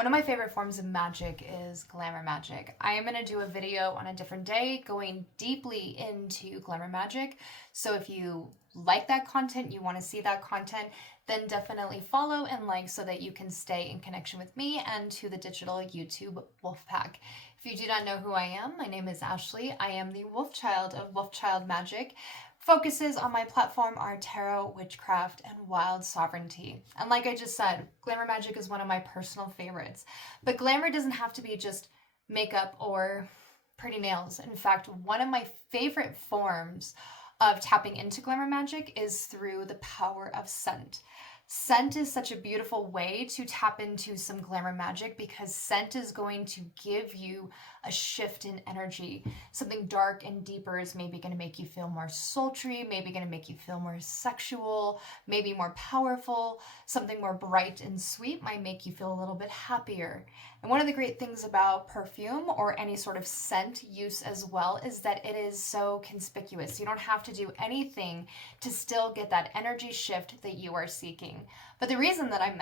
One of my favorite forms of magic is Glamor Magick. I am going to do a video on a different day going deeply into Glamor Magick. So if you like that content, you want to see that content, then definitely follow and like so that you can stay in connection with me and to the digital YouTube Wolfpack. If you do not know who I am, my name is Ashley. I am the Wolfchild of Wolfchild Magic. Focuses on my platform are tarot, witchcraft, and wild sovereignty. And like I just said, Glamor Magick is one of my personal favorites. But glamour doesn't have to be just makeup or pretty nails. In fact, one of my favorite forms of tapping into Glamor Magick is through the power of scent. Scent is such a beautiful way to tap into some Glamor Magick because scent is going to give you a shift in energy. Something dark and deeper is maybe going to make you feel more sultry, maybe going to make you feel more sexual, maybe more powerful. Something more bright and sweet might make you feel a little bit happier. And one of the great things about perfume or any sort of scent use as well is that it is so conspicuous. You don't have to do anything to still get that energy shift that you are seeking. But the reason that I'm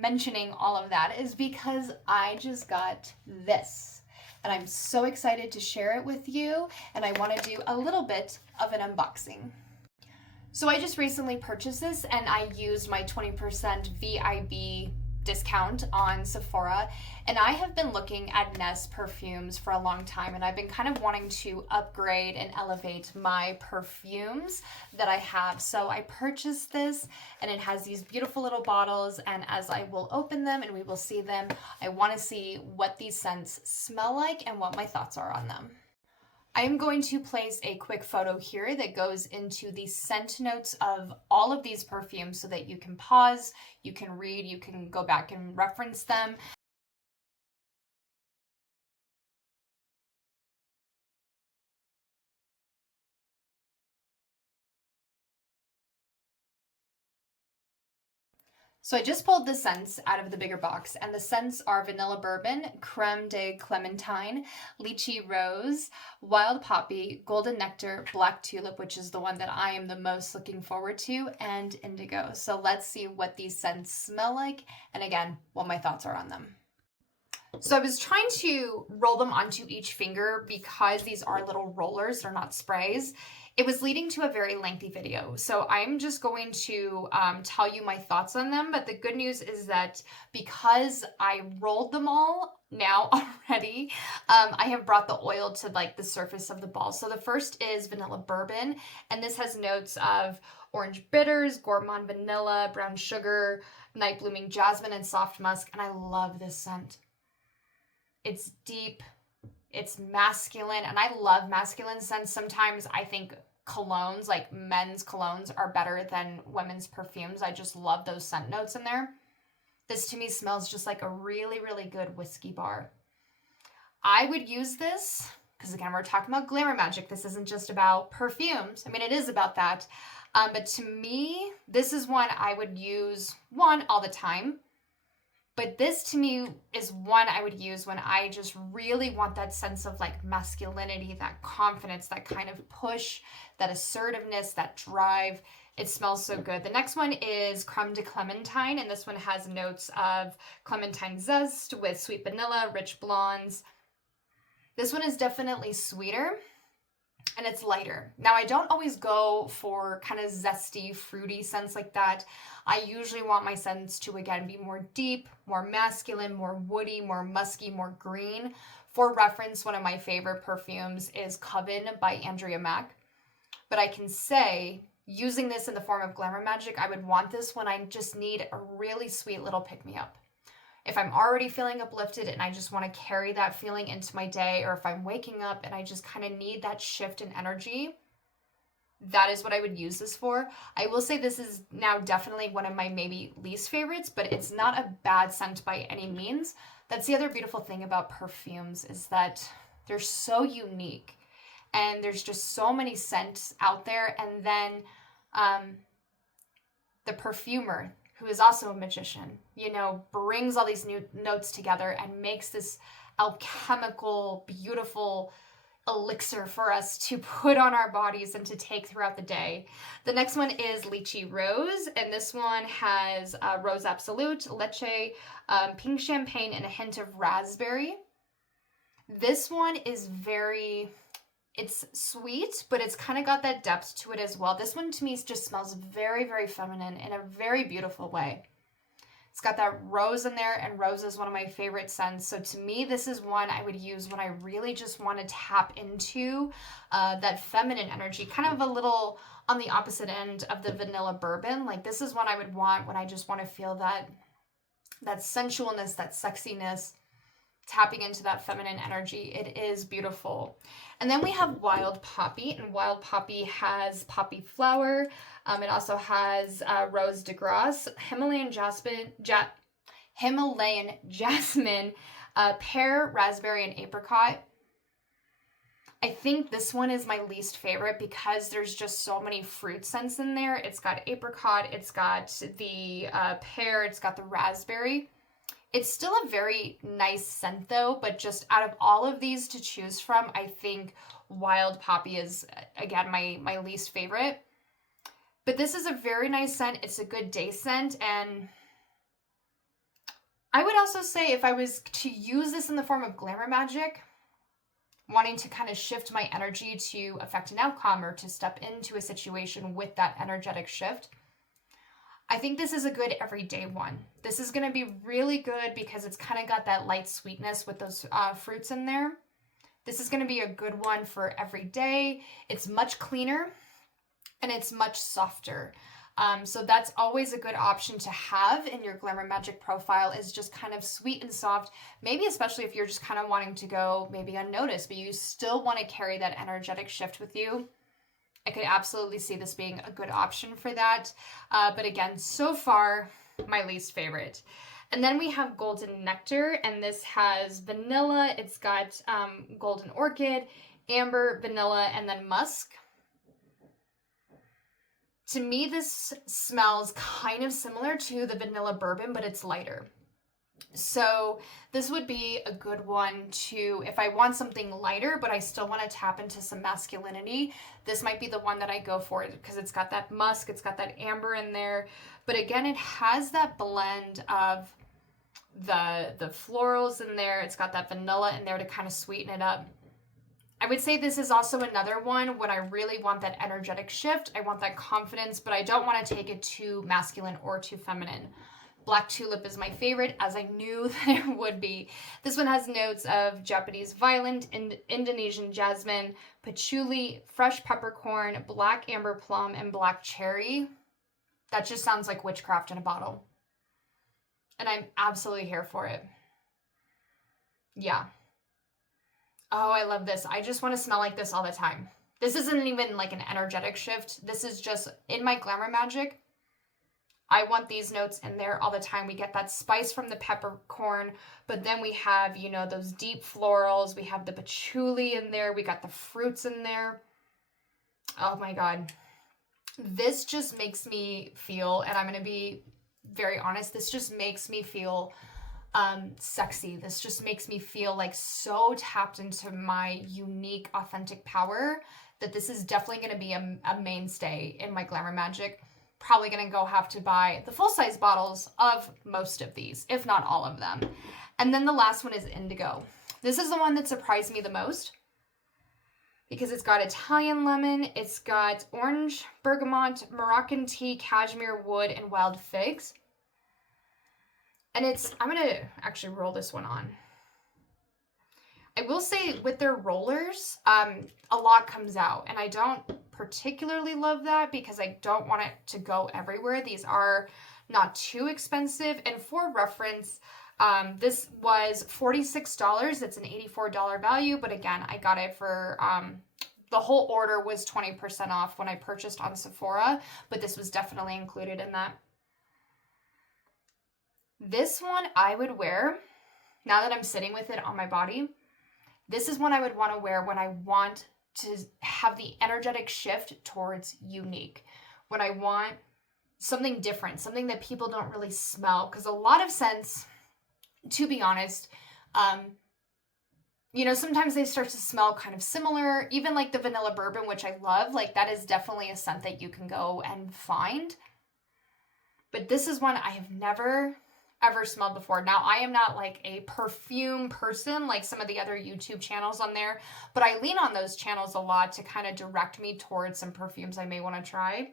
mentioning all of that is because I just got this. And I'm so excited to share it with you. And I want to do a little bit of an unboxing. So I just recently purchased this and I used my 20% VIB discount on Sephora, and I have been looking at Ness perfumes for a long time, and I've been kind of wanting to upgrade and elevate my perfumes that I have. So I purchased this, and it has these beautiful little bottles, and as I will open them and we will see them, I want to see what these scents smell like and what my thoughts are on them. I am going to place a quick photo here that goes into the scent notes of all of these perfumes so that you can pause, you can read, you can go back and reference them. So I just pulled the scents out of the bigger box, and the scents are vanilla bourbon, creme de clementine, lychee rose, wild poppy, golden nectar, black tulip, which is the one that I am the most looking forward to, and indigo. So let's see what these scents smell like, and again, what my thoughts are on them. So I was trying to roll them onto each finger because these are little rollers, they're not sprays. It was leading to a very lengthy video, so I'm just going to tell you my thoughts on them. But the good news is that because I rolled them all now already, I have brought the oil to like the surface of the ball. So the first is vanilla bourbon, and this has notes of orange bitters, gourmand vanilla, brown sugar, night blooming jasmine, and soft musk, and I love this scent. It's deep. It's masculine, and I love masculine scents. Sometimes I think colognes, like men's colognes, are better than women's perfumes. I just love those scent notes in there. This to me smells just like a really, really good whiskey bar. I would use this, because again, we're talking about Glamor Magick. This isn't just about perfumes. I mean, it is about that. But to me, this is one I would use, one, all the time. But this to me is one I would use when I just really want that sense of like masculinity, that confidence, that kind of push, that assertiveness, that drive. It smells so good. The next one is creme de clementine, and this one has notes of clementine zest with sweet vanilla, rich blondes. This one is definitely sweeter. And it's lighter. Now, I don't always go for kind of zesty, fruity scents like that. I usually want my scents to, again, be more deep, more masculine, more woody, more musky, more green. For reference, one of my favorite perfumes is Coven by Andrea Mack. But I can say, using this in the form of Glamor Magick, I would want this when I just need a really sweet little pick-me-up. If I'm already feeling uplifted and I just want to carry that feeling into my day, or if I'm waking up and I just kind of need that shift in energy, that is what I would use this for. I will say this is now definitely one of my maybe least favorites, but it's not a bad scent by any means. That's the other beautiful thing about perfumes, is that they're so unique and there's just so many scents out there. And then the perfumer, who is also a magician, brings all these new notes together and makes this alchemical, beautiful, elixir for us to put on our bodies and to take throughout the day. The next one is Lychee Rose, and this one has Rose Absolute, Leche, pink champagne, and a hint of raspberry. This one is it's sweet, but it's kind of got that depth to it as well. This one to me just smells very, very feminine in a very beautiful way. It's got that rose in there, and rose is one of my favorite scents. So to me, this is one I would use when I really just want to tap into that feminine energy, kind of a little on the opposite end of the vanilla bourbon. Like, this is one I would want when I just want to feel that sensualness, that sexiness, tapping into that feminine energy. It is beautiful. And then we have Wild Poppy, and Wild Poppy has poppy flower. It also has rose de grace, Himalayan jasmine, pear, raspberry, and apricot. I think this one is my least favorite because there's just so many fruit scents in there. It's got apricot, it's got the pear, it's got the raspberry. It's still a very nice scent though, but just out of all of these to choose from, I think Wild Poppy is, again, my least favorite. But this is a very nice scent. It's a good day scent. And I would also say if I was to use this in the form of Glamor Magick, wanting to kind of shift my energy to affect an outcome or to step into a situation with that energetic shift, I think this is a good everyday one. This is going to be really good because it's kind of got that light sweetness with those fruits in there. This is going to be a good one for every day. It's much cleaner and it's much softer. So that's always a good option to have in your Glamor Magick profile, is just kind of sweet and soft, maybe especially if you're just kind of wanting to go maybe unnoticed, but you still want to carry that energetic shift with you. I could absolutely see this being a good option for that. But again, so far, my least favorite. And then we have Golden Nectar, and this has vanilla. It's got golden orchid, amber, vanilla, and then musk. To me, this smells kind of similar to the vanilla bourbon, but it's lighter. So this would be a good one to, if I want something lighter, but I still want to tap into some masculinity, this might be the one that I go for, because it's got that musk, it's got that amber in there. But again, it has that blend of the florals in there. It's got that vanilla in there to kind of sweeten it up. I would say this is also another one when I really want that energetic shift. I want that confidence, but I don't want to take it too masculine or too feminine. Black Tulip is my favorite, as I knew that it would be. This one has notes of Japanese violet, Indonesian jasmine, patchouli, fresh peppercorn, black amber plum, and black cherry. That just sounds like witchcraft in a bottle. And I'm absolutely here for it. Yeah. Oh, I love this. I just want to smell like this all the time. This isn't even like an energetic shift. This is just in my Glamor Magick. I want these notes in there all the time. We get that spice from the peppercorn, but then we have, you know, those deep florals. We have the patchouli in there. We got the fruits in there. Oh my God. This just makes me feel, and I'm going to be very honest, this just makes me feel sexy. This just makes me feel like so tapped into my unique, authentic power that this is definitely going to be a mainstay in my Glamor Magick. Probably going to have to buy the full-size bottles of most of these, if not all of them. And then the last one is Indigo. This is the one that surprised me the most because it's got Italian lemon, it's got orange, bergamot, Moroccan tea, cashmere wood, and wild figs. And I'm going to actually roll this one on. I will say with their rollers, a lot comes out, and I don't particularly love that because I don't want it to go everywhere. These are not too expensive, and for reference, this was $46. It's an $84 value, but again, I got it for the whole order was 20% off when I purchased on Sephora, but this was definitely included in that. This one I would wear, now that I'm sitting with it on my body, this is one I would want to wear when I want to have the energetic shift towards unique. When I want something different, something that people don't really smell. Because a lot of scents, to be honest, you know, sometimes they start to smell kind of similar. Even like the vanilla bourbon, which I love, like that is definitely a scent that you can go and find. But this is one I have never ever smelled before. Now, I am not like a perfume person like some of the other YouTube channels on there, but I lean on those channels a lot to kind of direct me towards some perfumes I may want to try.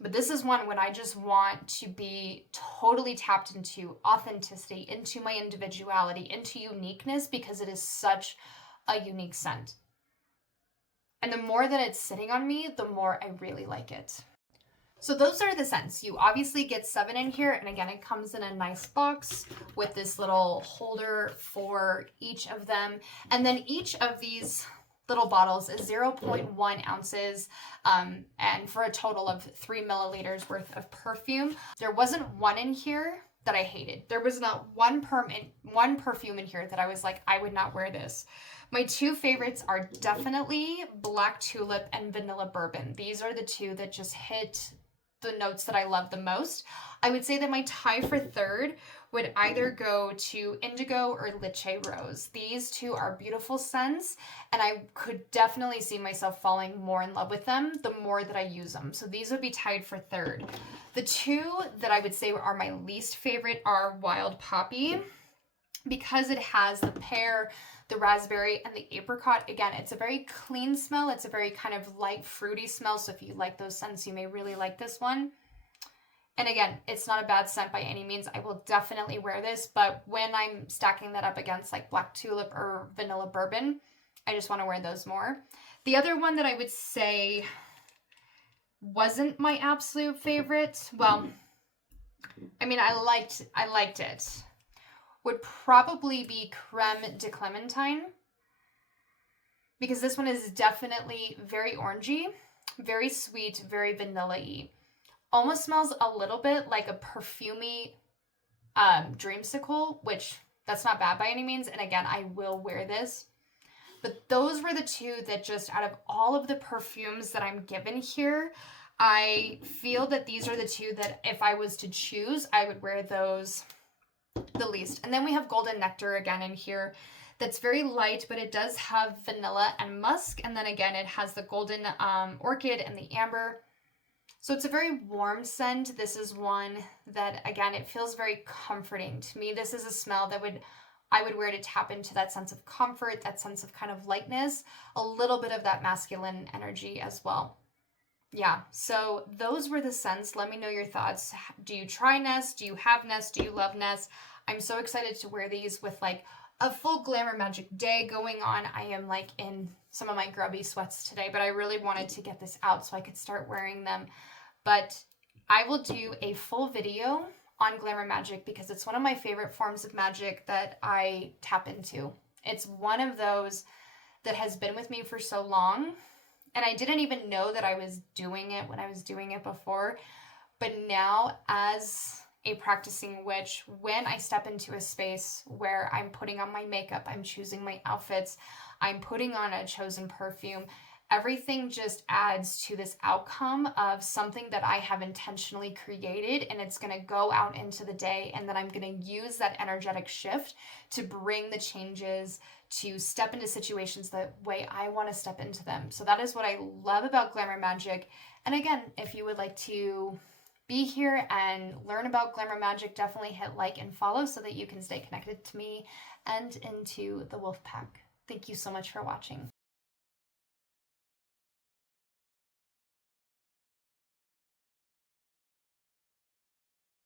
But this is one when I just want to be totally tapped into authenticity, into my individuality, into uniqueness, because it is such a unique scent. And the more that it's sitting on me, the more I really like it. So those are the scents. You obviously get 7 in here. And again, it comes in a nice box with this little holder for each of them. And then each of these little bottles is 0.1 ounces and for a total of 3 milliliters worth of perfume. There wasn't one in here that I hated. There was not one perfume in here that I was like, I would not wear this. My 2 favorites are definitely Black Tulip and Vanilla Bourbon. These are the 2 that just hit the notes that I love the most. I would say that my tie for third would either go to Indigo or Liche Rose. These 2 are beautiful scents, and I could definitely see myself falling more in love with them the more that I use them. So these would be tied for third. The 2 that I would say are my least favorite are Wild Poppy, because it has the pear, the raspberry, and the apricot. Again, it's a very clean smell. It's a very kind of light, fruity smell. So if you like those scents, you may really like this one. And again, it's not a bad scent by any means. I will definitely wear this, but when I'm stacking that up against like Black Tulip or Vanilla Bourbon, I just want to wear those more. The other one that I would say wasn't my absolute favorite, well, I mean, I liked it, would probably be Creme de Clementine, because this one is definitely very orangey, very sweet, very vanilla-y. Almost smells a little bit like a perfumey dreamsicle, which that's not bad by any means. And again, I will wear this. But those were the 2 that just out of all of the perfumes that I'm given here, I feel that these are the 2 that if I was to choose, I would wear those the least. And then we have Golden Nectar again in here. That's very light, but it does have vanilla and musk. And then again, it has the golden orchid and the amber. So it's a very warm scent. This is one that, again, it feels very comforting to me. This is a smell that I would wear to tap into that sense of comfort, that sense of kind of lightness, a little bit of that masculine energy as well. Yeah, so those were the scents. Let me know your thoughts. Do you try Nest? Do you have Nest? Do you love Nest? I'm so excited to wear these with like a full Glamor Magick day going on. I am like in some of my grubby sweats today, but I really wanted to get this out so I could start wearing them. But I will do a full video on Glamor Magick because it's one of my favorite forms of magic that I tap into. It's one of those that has been with me for so long, and I didn't even know that I was doing it when I was doing it before. But now, as a practicing witch, when I step into a space where I'm putting on my makeup, I'm choosing my outfits, I'm putting on a chosen perfume, everything just adds to this outcome of something that I have intentionally created, and it's going to go out into the day, and then I'm going to use that energetic shift to bring the changes, to step into situations the way I want to step into them. So that is what I love about Glamor Magick. And again, if you would like to be here and learn about Glamor Magick, definitely hit like and follow so that you can stay connected to me and into the wolf pack. Thank you so much for watching.